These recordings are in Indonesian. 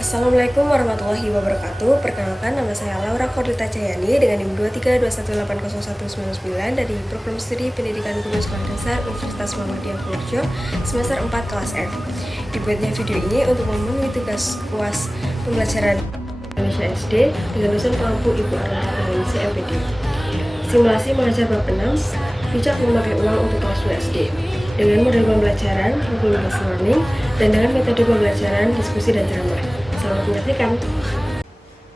Assalamualaikum warahmatullahi wabarakatuh. Perkenalkan, nama saya Laura Kordita Cayani dengan NIM 23218199 dari Program Studi Pendidikan Guru Sekolah Dasar Universitas Muhammadiyah Purworejo semester 4 kelas F. Dibuatnya video ini untuk memenuhi tugas UAS pembelajaran Indonesia SD dengan dosen pengampu Ibu Arlanda Indonesia LPD. Simulasi mengajar bab 6, bijak memakai uang untuk kelas 2 SD. Dengan model pembelajaran problem based learning dan dengan metode pembelajaran diskusi dan ceramah. Selamat menyaksikan.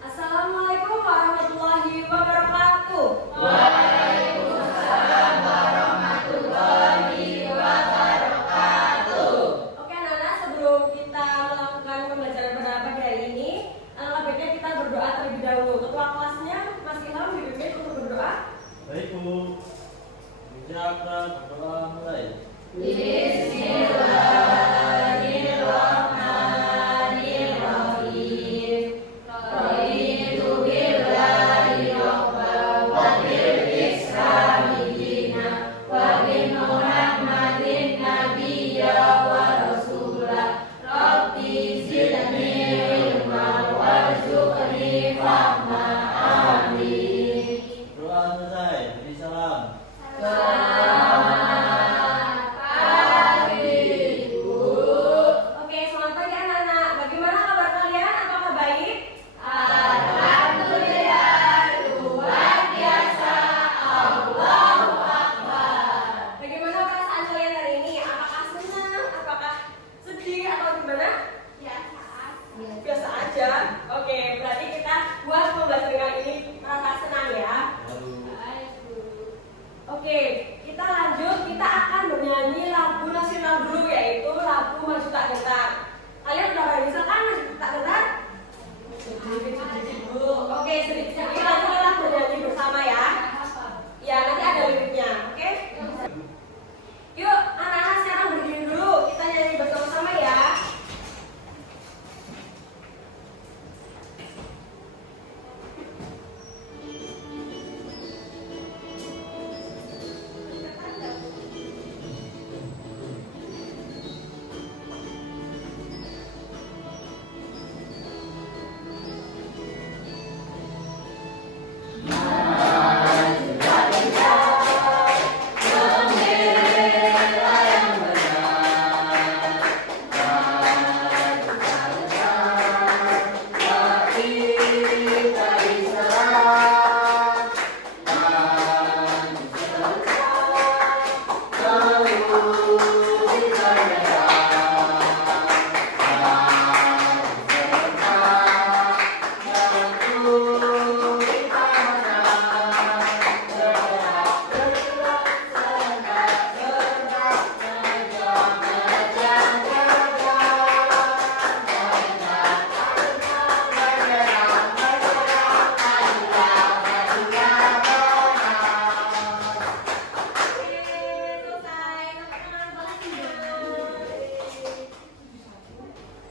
Assalamualaikum warahmatullahi wabarakatuh. Waalaikumsalam warahmatullahi wabarakatuh. Oke anak-anak, sebelum kita melakukan pembelajaran pada pagi hari ini, alangkah baiknya kita berdoa terlebih dahulu. Ketua kelasnya Mas Ilham dipimpin untuk berdoa. Baik Bu, siapa berdoa mulai. Bismillahirrahmanirrahim. Raditu billahi rabban wa bil islami dinan wa bi Muhammadin nabiyya wa rasulah. Rabbi zidni ilman warzuqni fahma. Amin. Doa selesai, beri salam. Oke, selamat pagi anak-anak. Bagaimana kabar kalian? Apakah baik? Alhamdulillah, luar biasa. Allahu Akbar. Bagaimana perasaan kalian hari ini? Apakah senang? Apakah sedih? Atau gimana? Biasa aja. Oke, berarti kita buat pembelajaran kali ini merasa senang ya. Oke, kita lanjut. Kita akan bernyanyi lagu nasional dulu, yaitu lagu Maju Tak Gentar. Kalian udah pada bisa kan Maju Tak Gentar? Oke, sedikit-sedikit nanti kita bernyanyi bersama ya. Ya, nanti ada liriknya, oke? Yuk, anak-anak sekarang berdiri dulu. Kita nyanyi bersama-sama ya.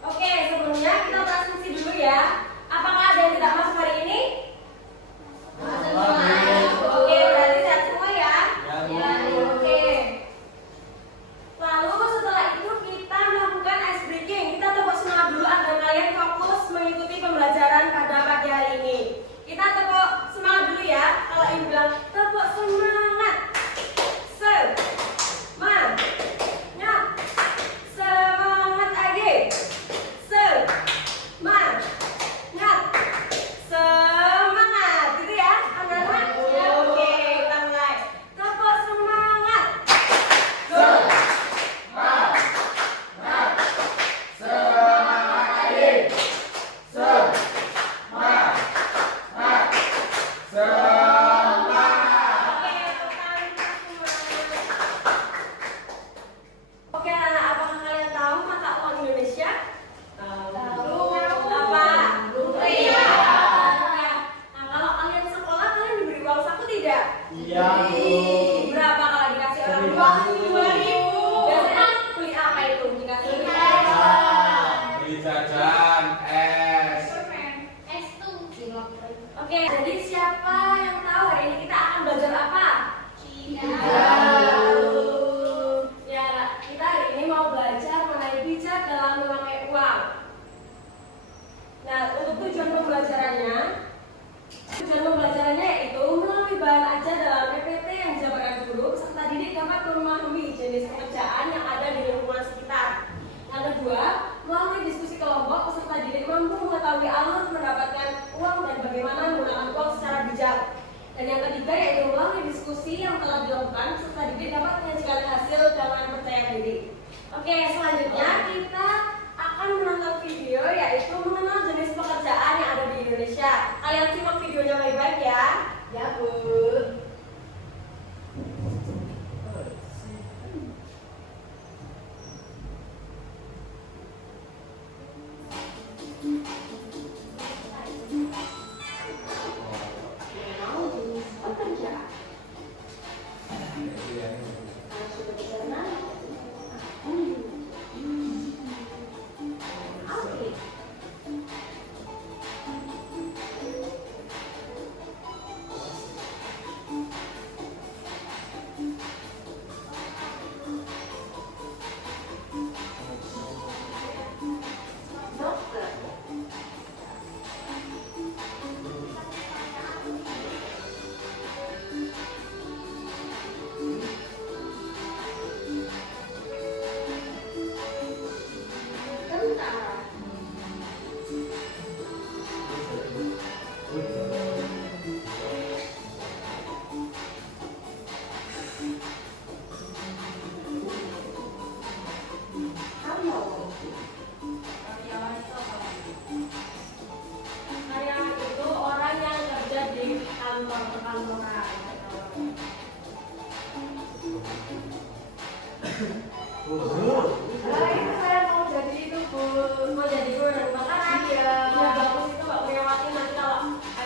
Oke, sebelumnya kita transmisi dulu ya. Apakah ada yang tidak masuk hari ini? Oke, berarti sehat semua ya. Oke. Lalu setelah itu kita melakukan ice breaking. Kita tepuk semangat dulu agar kalian fokus mengikuti pembelajaran pada pagi hari ini. Kita tepuk semangat dulu ya. Kalau ini bilang tepuk semangat. Semangat. Semangat lagi. Semangat. Semangat. Gitu ya, anak-anak? Oke, kita mulai. Tepuk semangat. Oke, anak-anak, apakah kalian tahu mata uang Indonesia? Tahu. Apa? Rupiah. Nah, kalau kalian sekolah, kalian diberi uang saku tidak? Iya Bu. Berapa kalau dikasih orang tua? 2.000. Biasanya beli apa itu dikasih? Beli jajan, es. Oke, jadi siapa yang tahu hari ini kita akan belajar apa? Ya, kita hari ini mau belajar mengenai bijak dalam memakai uang.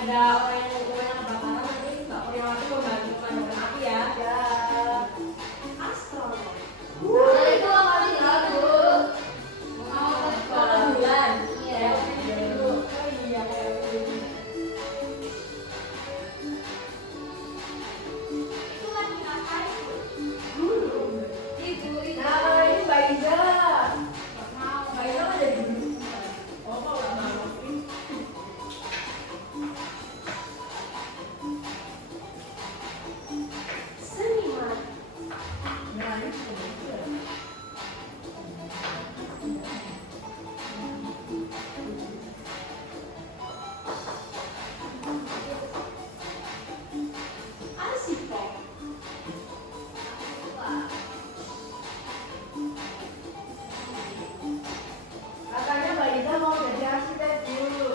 ada orang yang rumahnya kebakaran, nanti Mbak Kurniawati membantu pemadaman api ya. Ya. Astronom. Nah, itu apa sih lagu? Kota bulan. Iya. Oh iya. Itu lagi ngapain? Itu. Nah, kalau ini Mbak Iza. Mau. Mbak Iza kan dari dulu. Oh, kok nggak mau? Seniman. Nah, ini arsitek. Katanya Mbak Iza mau jadi arsitek dulu.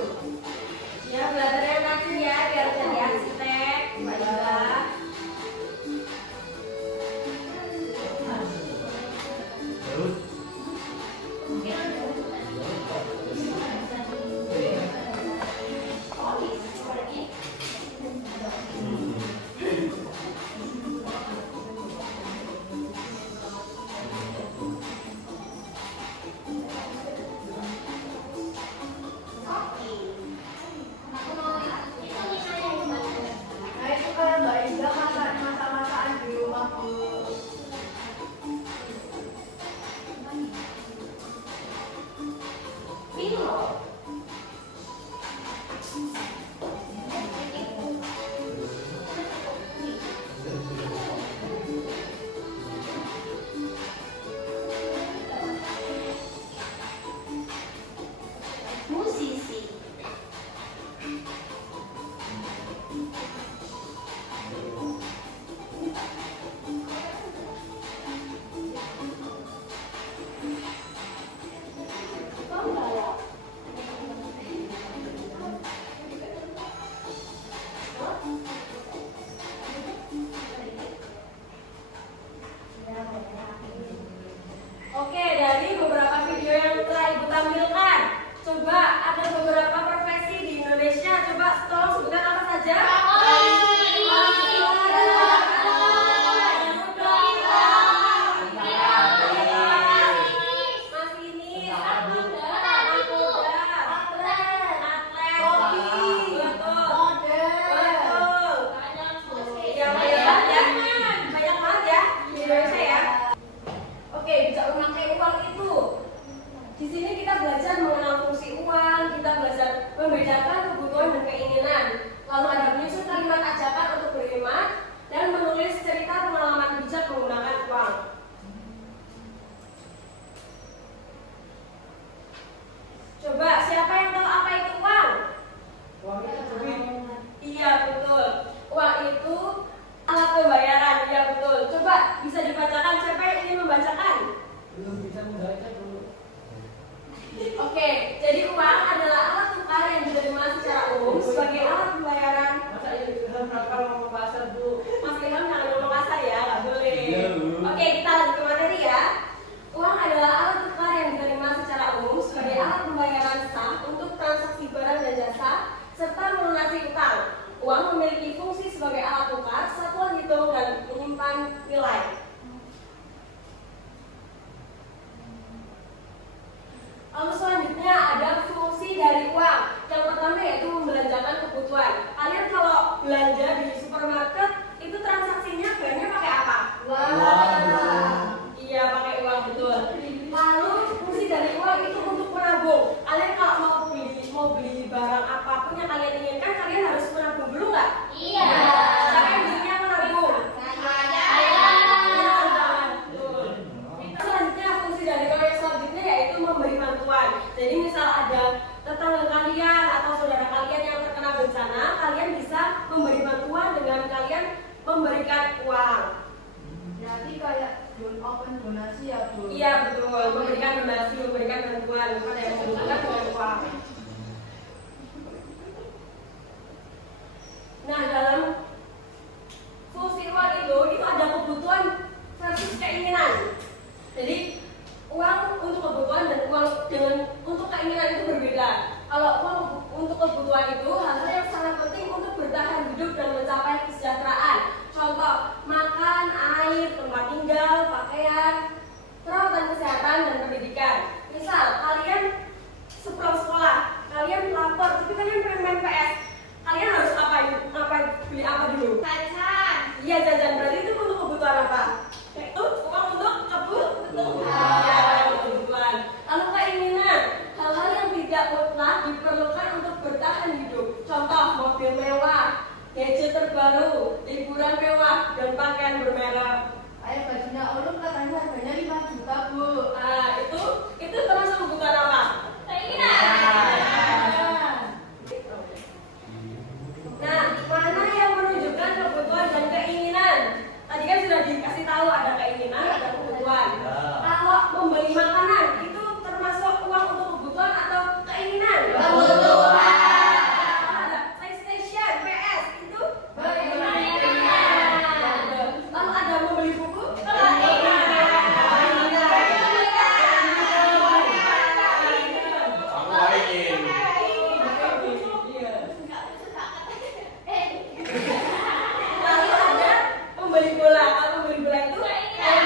Ya, belajar yang rajin ya, biar jadi arsitek. Mbak Iza. Terus Nah, itu kan Mbak Iza masak-masakan di rumah, Bu. Milo. Musisi. Pembalap. Oke, dari beberapa video yang telah Ibu tampilkan, coba ada beberapa profesi di Indonesia. Coba tolong sebutkan apa saja? Masinis, nakoda, atlet, betul. Ya, banyak banget ya di Indonesia ya. Oke, bicara memakai uang itu. Di sini kita belajar mengenal fungsi uang, kita belajar membedakan kebutuhan dan keinginan. Lalu ada menyusun kalimat ajakan untuk berhemat dan menulis cerita pengalaman bijak menggunakan uang. Coba siapa yang tahu apa itu uang? Iya, betul. Uang itu alat pembayaran. Iya, betul. Coba bisa dibacakan, siapa yang ingin membacakan? Oke, jadi uang adalah alat tukar yang diterima secara umum sebagai alat pembayaran. Mas Ilham jangan ngomong kasar ya, nggak boleh. Iya, Bu. Oke, kita lanjut ke materi ya. Uang adalah alat tukar yang diterima secara umum sebagai alat pembayaran sah untuk transaksi barang dan jasa serta melunasi utang. Uang memiliki fungsi sebagai alat tukar, satuan hitung dan menyimpan nilai. Lalu selanjutnya ada fungsi dari uang. Yang pertama yaitu membelanjakan kebutuhan. Kalian kalau belanja di supermarket itu transaksinya bayarnya pakai apa? Iya, pakai uang, betul. Lalu fungsi dari uang itu untuk menabung. Kalian kalau mau beli barang apapun yang kalian inginkan, kalian harus menabung dulu nggak? Iya. Siapa yang biasanya menabung? Betul. Selanjutnya fungsi dari uang yang selanjutnya yaitu memberi bantuan. Jadi misal ada tetangga kalian atau saudara kalian yang terkena bencana, kalian bisa memberi bantuan dengan kalian memberikan uang. Jadi kayak open donasi ya, Bu. Iya, betul, memberikan donasi, memberikan bantuan kepada yang membutuhkan dengan uang. Nah, dalam fungsi uang itu ada kebutuhan versus keinginan. Jadi uang untuk kebutuhan dan uang untuk keinginan itu berbeda. Kalau uang untuk kebutuhan itu hal-hal yang sangat sangat penting untuk bertahan hidup dan mencapai kesejahteraan. Contoh, makan, air, tempat tinggal, pakaian, perawatan kesehatan, dan pendidikan. Misal, kalian sepulang sekolah, kalian lapar, tapi kalian pengen main PS. Kalian harus beli apa dulu? Jajan. Iya, jajan. Berarti itu untuk kebutuhan apa? Itu uang untuk kebutuhan. Iya, kebutuhan. Lalu keinginan, hal-hal yang tidak mutlak diperlukan untuk bertahan hidup. Contoh, mobil mewah, gadget terbaru, liburan mewah, dan pakaian bermerek. Ayo bajunya ulum katanya harganya 5 juta, Bu. Nah, itu termasuk kebutuhan apa? Nah, mana yang menunjukkan kebutuhan dan keinginan? Tadi kan sudah dikasih tahu ada keinginan, ada kebutuhan. Kalau membeli makanan itu termasuk uang untuk kebutuhan atau keinginan? Kebutuhan. Ada PlayStation, PS itu Keinginan. Lalu ada membeli buku? Aku ingin. Lalu ada membeli bola. Kalau membeli bola itu keinginan.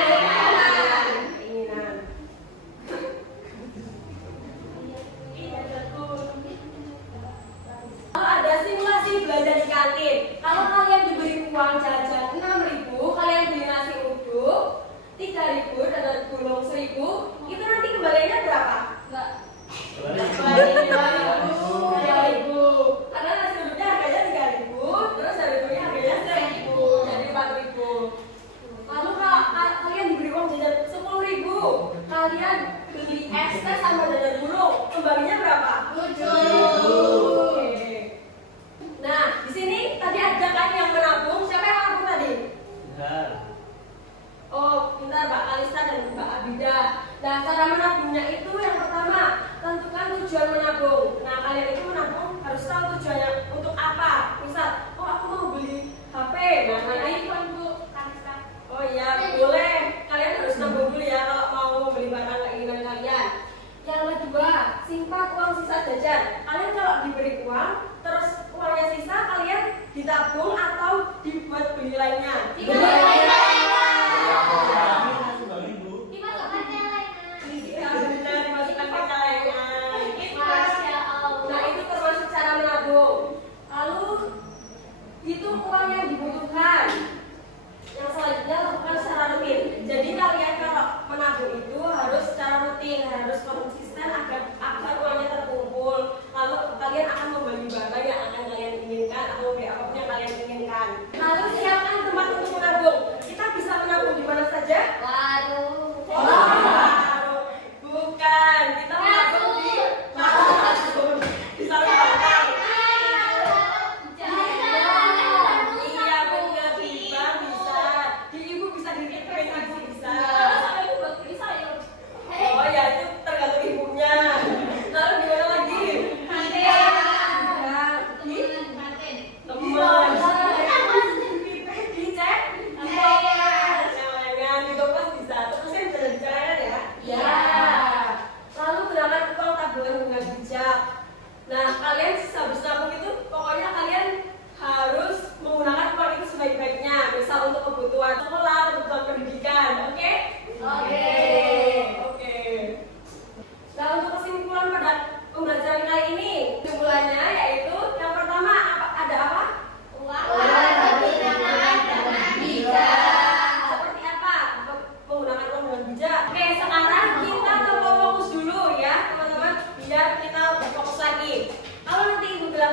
Kalau ada simulasi belanja di kantin, kalau kalian diberi uang jajan 6.000, kalian beli nasi uduk 3.000 dan gulung 1.000, itu nanti kembaliannya berapa? Enggak. 2.000. Karena nasi uduknya harganya 3.000, terus dari uduknya harganya 1.000, jadi 4.000. Lalu kalau kalian diberi uang jajan 10.000, kalian beli es teh sama jajan gulung, kembalinya berapa? 7.000. Nah, di sini tadi ada kan yang menabung. Siapa yang menabung tadi? Benar. Oh, pintar Mbak Kalista dan Mbak Abida. Nah, cara menabungnya itu yang pertama, tentukan tujuan menabung. Nah, kalian itu menabung harus tahu tujuannya untuk apa. Misal, oh aku mau beli HP. Nah, nanti oh iya, boleh. Kalian harus nabung dulu ya kalau mau membeli barang keinginan kalian. Yang kedua, simpan uang sisa jajan. Kalian kalau diberi uang, terus uangnya sisa, kalian ditabung atau dibuat beli lainnya? Iya, benar, dimasukkan ke celengan. Nah, itu termasuk cara menabung. Lalu, hitung uang yang dibutuhkan. Yang selanjutnya lakukan secara rutin. Jadi kalian kalau menabung itu harus secara rutin, harus konsisten agar uangnya terkumpul. Lalu kalian akan membeli barang yang akan kalian inginkan atau beli apapun yang kalian inginkan. Lalu siapkan tempat untuk menabung. Kita bisa menabung di mana saja? Bukan, kita menabung di sarung bantal. Iya benar, di bank bisa, di ibu bisa, di ibu bisa. Oh ya, itu tergantung ibunya. Lalu di mana lagi? Dicek? Celengan, di dompet bisa. Terus kan bisa di celengan ya? Iya. Lalu gunakan uang tabungan dengan bijak. Nah, kalian habis nabung itu pokoknya kalian harus menggunakan uang itu sebaik-baiknya. Misal untuk kebutuhan sekolah, kebutuhan pendidikan. Oke? Oke. Nah, untuk kesimpulan pada pembelajaran kali ini, kesimpulannya yaitu yang pertama ada apa? Seperti apa? Menggunakan uang dengan bijak. Oke, sekarang kita fokus dulu ya, teman-teman, biar kita fokus lagi. Kalau nanti Ibu bilang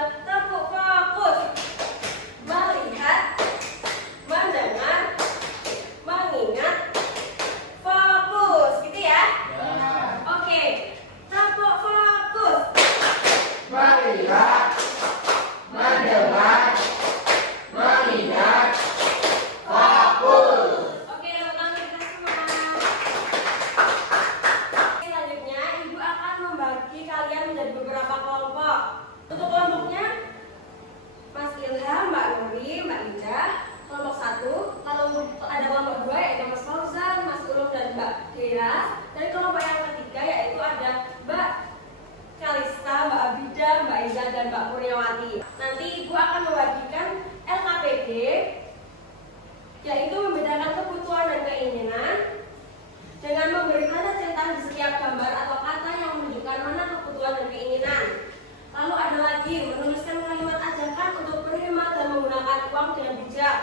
Rizal dan Mbak Kurniawati. Nanti Ibu akan membagikan LKPD, yaitu membedakan kebutuhan dan keinginan dengan memberi tanda centang di setiap gambar atau kata yang menunjukkan mana kebutuhan dan keinginan. Lalu ada lagi menuliskan kalimat ajakan untuk berhemat dan menggunakan uang dengan bijak.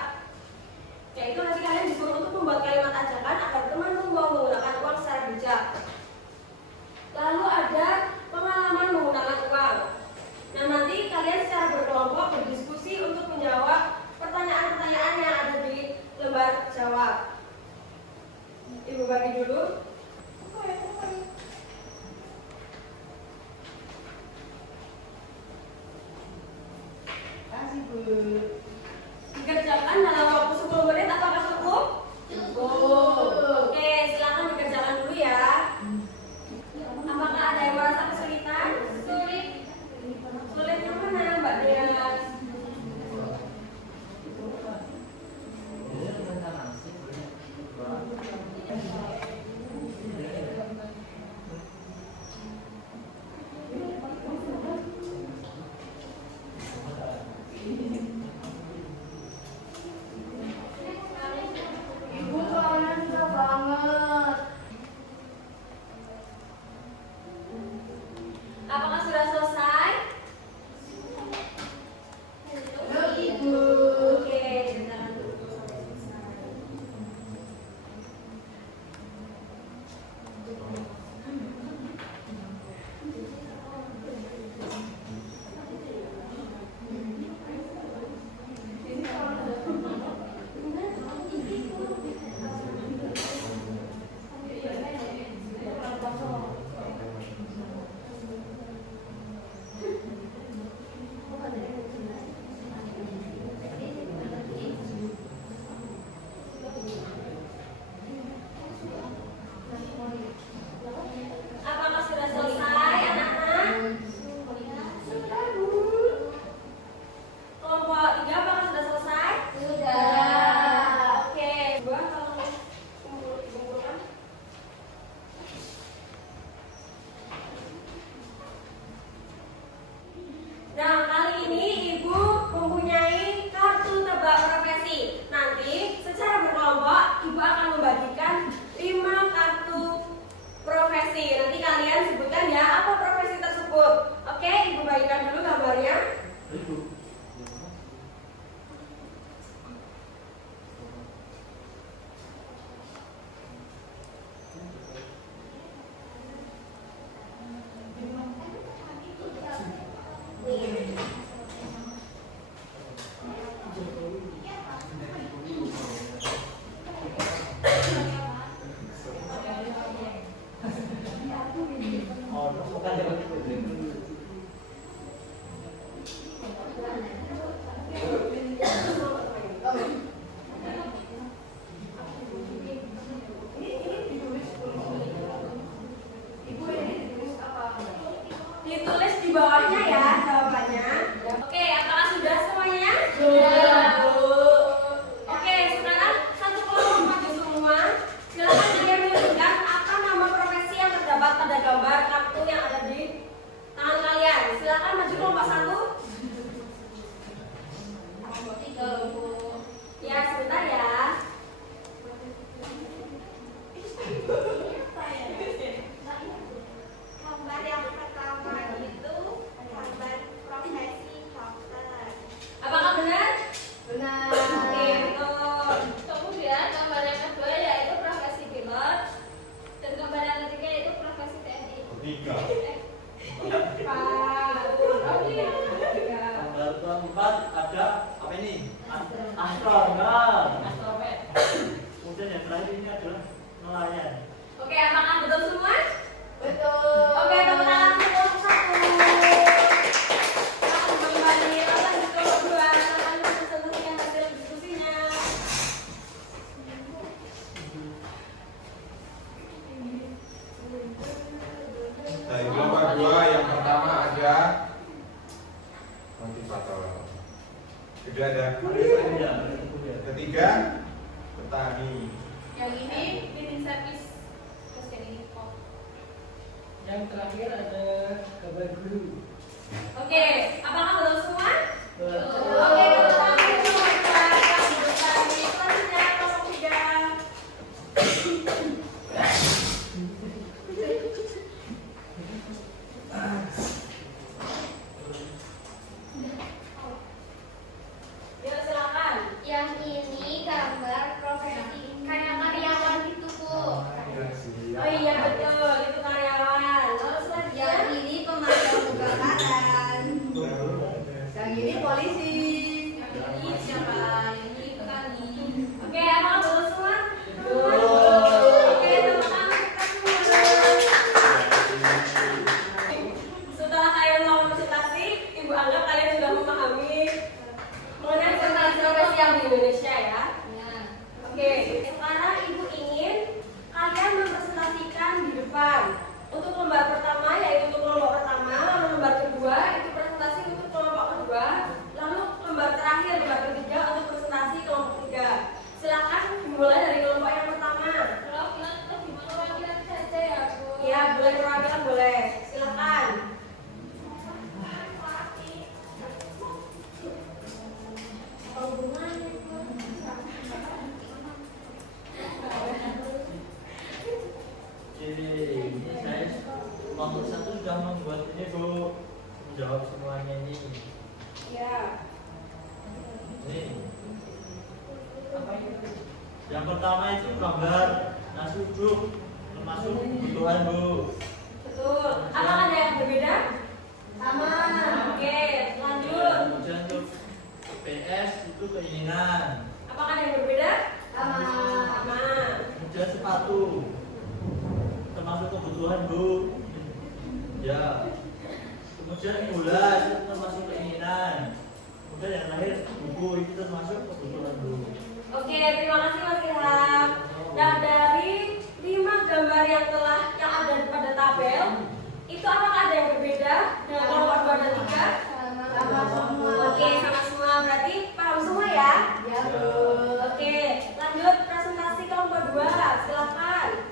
Yaitu nanti kalian disuruh untuk membuat kalimat ajakan agar teman mau menggunakan uang secara bijak. Lalu ada pengalaman menggunakan uang. Nah, nanti kalian secara berkelompok berdiskusi untuk menjawab pertanyaan-pertanyaan yang ada di lembar jawab. Ibu bagi dulu. Kasih Bu. Dikerjakan dalam waktu 10 menit apakah cukup? Cukup. Oke, silakan dikerjakan dulu ya. Apakah ada yang merasa kesulitan? Sulit. Sulit yang mana, Mbak Dias? Ibu soalnya susah banget. Apakah sudah selesai? Yuk Ibu. Oke, silakan. Apakah sudah selesai, anak-anak? Kelompok 3 apakah sudah selesai? Sudah. Oke, buah kalau kumpulkan. Nah, kali ini Ibu mempunyai kartu tebak profesi. Nanti secara berkelompok Ibu akan membagikan 5 kartu profesi. Nanti kalian sebutkan ya apa profesi tersebut. Oke, Ibu bagikan dulu gambarnya. Ibu. Oh, bukan ya. Ibu ini ditulis apa? Ditulis di bawahnya ya jawabannya. Oke, apakah sudah semuanya? Sudah. Oke, sekarang satu kelompok maju semua. Silakan kalian menunjukkan apa nama profesi yang terdapat pada gambar kartu yang ada di tangan kalian. Silakan maju kelompok 1. Kelompok 3 Bu. Ya, sebentar ya. Gambar yang pertama itu gambar profesi dokter. Apakah benar? Benar. Oke, betul. Kemudian gambar yang kedua yaitu profesi pilot dan gambar yang ketiga yaitu profesi TNI. Tiga. Oke. Gambar keempat ada apa ini? Astronot. Kemudian yang terakhir ini adalah nelayan. Oke, apakah betul semua? Betul. Oke, tepuk tangan untuk kelompok 1. Silakan kembali lanjut kelompok 2. Silakan presentasikan hasil diskusinya. Dari kelompok 2 yang pertama ada motivator. Kedua ada ketiga petani. Yang ini cleaning service. Terus yang ini pop. Yang terakhir ada gambar guru. Oke, apakah betul semua? Betul. Oke, tepuk tangan untuk mereka yang duduk lagi. Selanjutnya kelompok 3. Yuk silakan. Yang ini gambar profesi kayak karyawan gitu, Bu. Oh iya betul, itu karyawan. Lalu selanjutnya. Yang ini pemadam kebakaran. Yang ini polisi. Ini siapa? Ini petani. Oke, apakah betul semua? Betul. Oke, tepuk tangan kita semua. Setelah kalian mau konsultasi, Ibu anggap kalian sudah memahami mengenai profesi yang di Indonesia ya. Ya. Oke, sekarang Ibu ingin kalian mempresentasikan di depan. Untuk lembar pertama yaitu untuk kelompok pertama, lalu lembar kedua itu presentasi untuk kelompok kedua, lalu lembar terakhir lembar ketiga untuk presentasi kelompok ketiga. Silakan dimulai dari kelompok yang pertama. Kalau kita tetap gimana wakilan saja ya, Bu. Ya, boleh perwakilan boleh. Silakan. Oke, ini saya kelompok 1 sudah membuat ini Bu, menjawab semuanya ini. Ya. Nih. Yang pertama itu gambar nasi uduk termasuk kebutuhan Bu. Betul. Apakah ada yang berbeda? Sama. Oke, lanjut. Kemudian untuk PS itu keinginan. Apakah ada yang berbeda? Sama. Sama. Kemudian sepatu termasuk kebutuhan Bu. Ya. Kemudian bola itu termasuk keinginan. Kemudian yang terakhir buku itu termasuk kebutuhan Bu. Oke, terima kasih Mas Ilham. Dan dari 5 gambar yang ada pada tabel, itu apakah ada yang berbeda dengan kelompok 2 dan 3? Sama semua. Oke, sama semua. Berarti paham semua ya? Ya, Bu. Oke, lanjut presentasi kelompok 2. Silakan.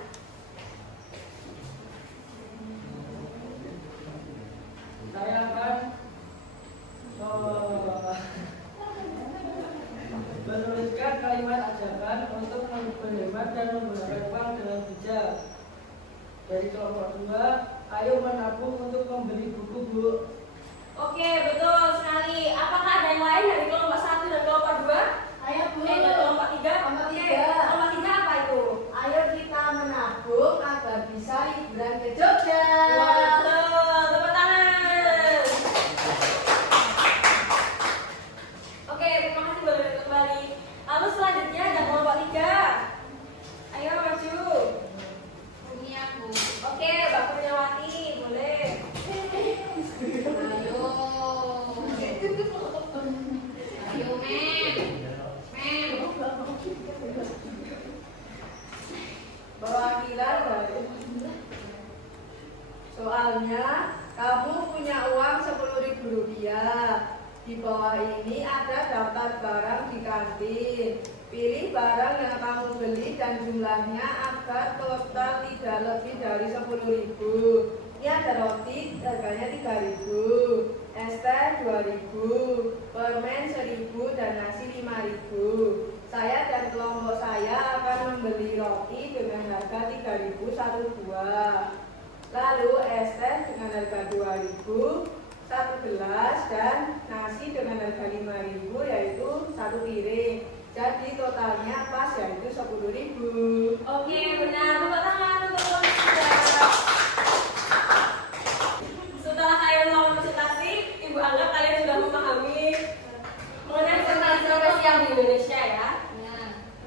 Saya akan menuliskan kalimat ajakan untuk berhemat dan menggunakan uang dengan bijak. Dari kelompok 2, ayo menabung untuk membeli buku, Bu. Oke, betul sekali. Apakah ada yang lain dari kelompok 1 dan kelompok 2? Ayo, Bu. Dan kelompok 3? Kelompok Oke, tiga. kelompok 3 apa itu? Ayo kita menabung agar bisa liburan ke Jogja. Betul, tepuk tangan. Oke, terima kasih boleh kembali. Lalu selanjutnya ada kelompok 3. Ayo maju. Ini aku. Oke, Mbak Kurniawati, boleh. Ayo. Ayo, Mem. Mem. Perwakilan baru. Soalnya kamu punya uang Rp10.000. Di bawah ini ada daftar barang di kantin. Pilih barang yang kamu beli dan jumlahnya agar total tidak lebih dari 10.000. Ini ada roti harganya 3.000, es teh 2.000, permen 1.000 dan nasi 5.000. Saya dan kelompok saya akan membeli roti dengan harga 3.000 satu buah. Lalu es teh dengan harga 2.000 satu gelas dan nasi dengan harga 5.000 yaitu satu piring. Jadi totalnya pas yaitu 10.000. Oke, benar. Tepuk tangan untuk kelompok 3. Setelah kalian mau konsultasi, Ibu anggap kalian sudah memahami mengenai profesi yang di Indonesia ya. Ya.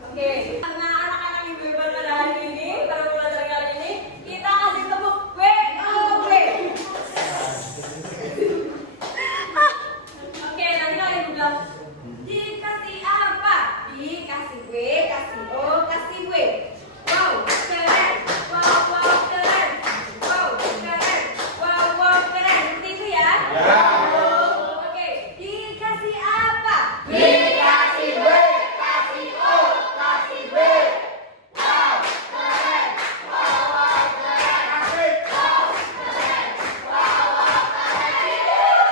Oke, karena anak-anak ibu-ibu pada hari ini, para pelajar kali ini, kita kasih tepuk WOW. Oke, nanti kalian bilang dikasih apa? Dikasih W, kasih O, kasih W. Wow, keren. Wow, wow, keren. Wow, keren. Wow, wow, keren. Seperti itu ya? Ya. Oke, dikasih apa? Dikasih W, kasih O, kasih W. Wow, keren. Wow, wow, keren. Asik. Wow, keren. Wow, wow, keren.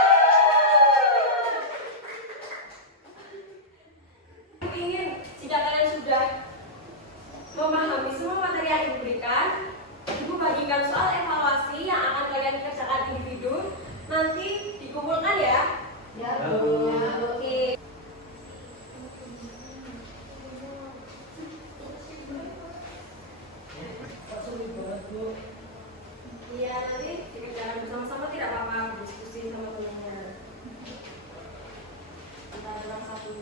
nanti dikumpulkan ya. Ya, Bu. Oke. Kok sulit banget Bu? Iya, nanti dikerjakan bersama-sama tidak apa-apa, diskusi sama temannya. Kita dalam satu.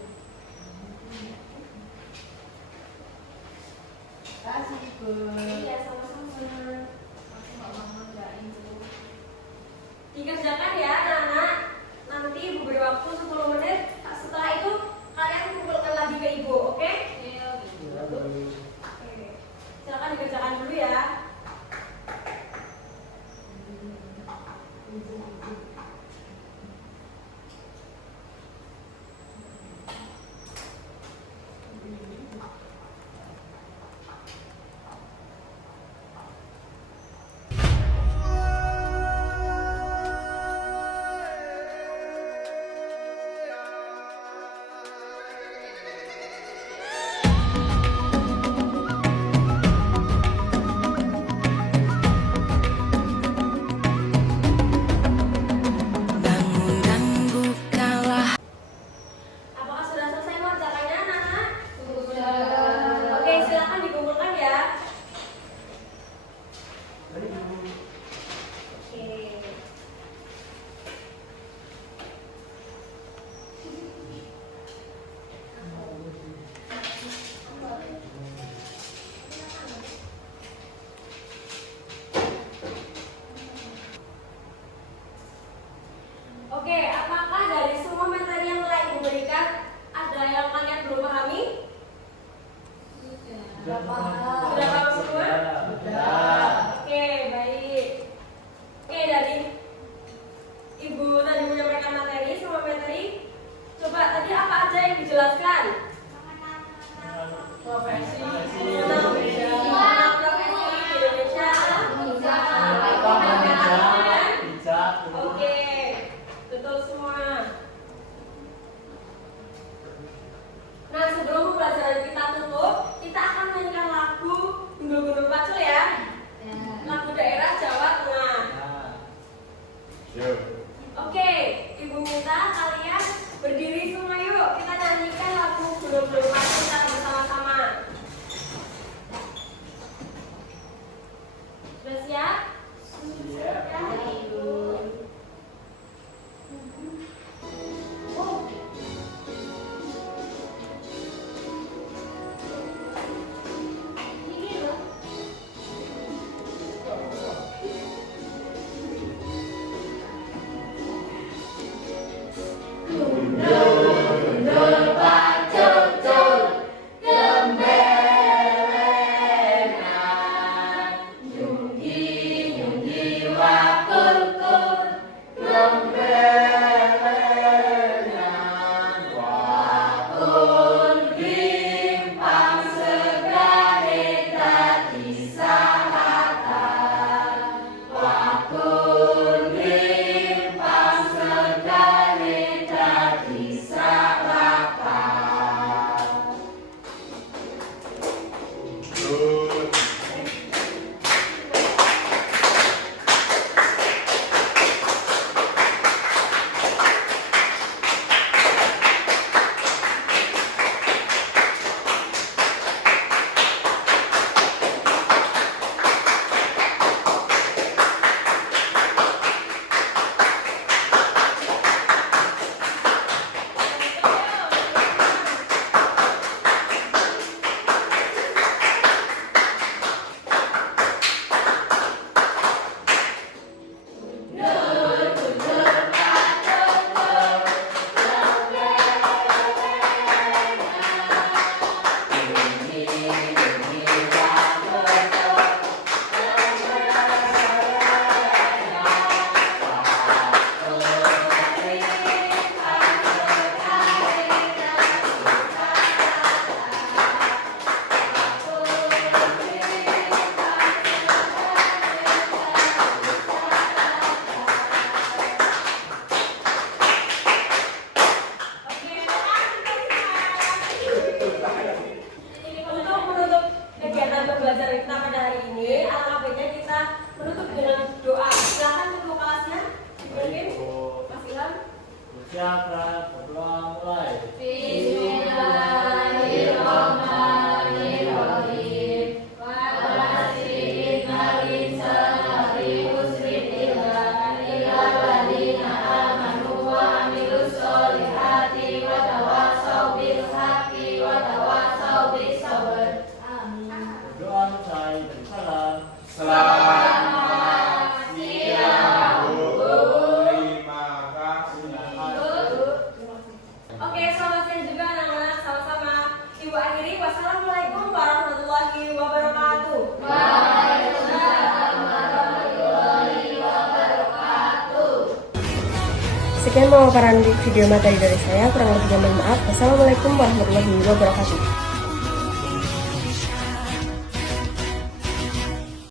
Kasih, Bu. Iya, sama-sama. Aku nggak mau ngerjain tuh. Dikerjakan ya anak-anak. Nanti ibu beri waktu 10 menit. Setelah itu kalian kumpulkan lagi ke ibu, oke? Iya, gitu. Ya Bu. Oke. Silakan dikerjakan dulu ya. Apakah sudah selesai mengerjakannya anak-anak? Oke, silakan dikumpulkan ya. Oke. Oke, apakah dari semua materi yang telah ibu berikan ada yang kalian belum pahami? Sudah Sudah paham semua? Sudah. Oke, baik. Oke, dari ibu tadi menyampaikan materi, semua materi. Coba tadi apa aja yang dijelaskan? Profesi. Mengenal profesi di Indonesia. Bijak. Oke, betul semua. Nah, sebelum pembelajaran kita tutup, kita akan mainkan lagu Gundul-Gundul Pacul ya. Lagu daerah Jawa Tengah. Nah, Siap. Oke, ibu minta kalian berdiri semua yuk. Kita nyanyikan lagu Gundul-Gundul Pacul secara bersama-sama. Sudah siap? siap. Ya, ibu. Gundul Silakan berdoa mulai. Bismillahirrahmanirrahim. Walasirin malinsan fi husrin ilal ladina amanu wa amilus solihati wa tawasaw bil haqqi wa tawasaw bis sabr. Amin. Berdoa selesai dan salam. Selamat siang, Bu. Terima kasih. Oke, selamat siang juga anak-anak, sama-sama. Ibu akhiri, wassalamualaikum warahmatullahi wabarakatuh. Waalaikumsalam warahmatullahi wabarakatuh. Sekian pemaparan video materi dari saya, kurang lebihnya mohon maaf. Wassalamualaikum warahmatullahi wabarakatuh.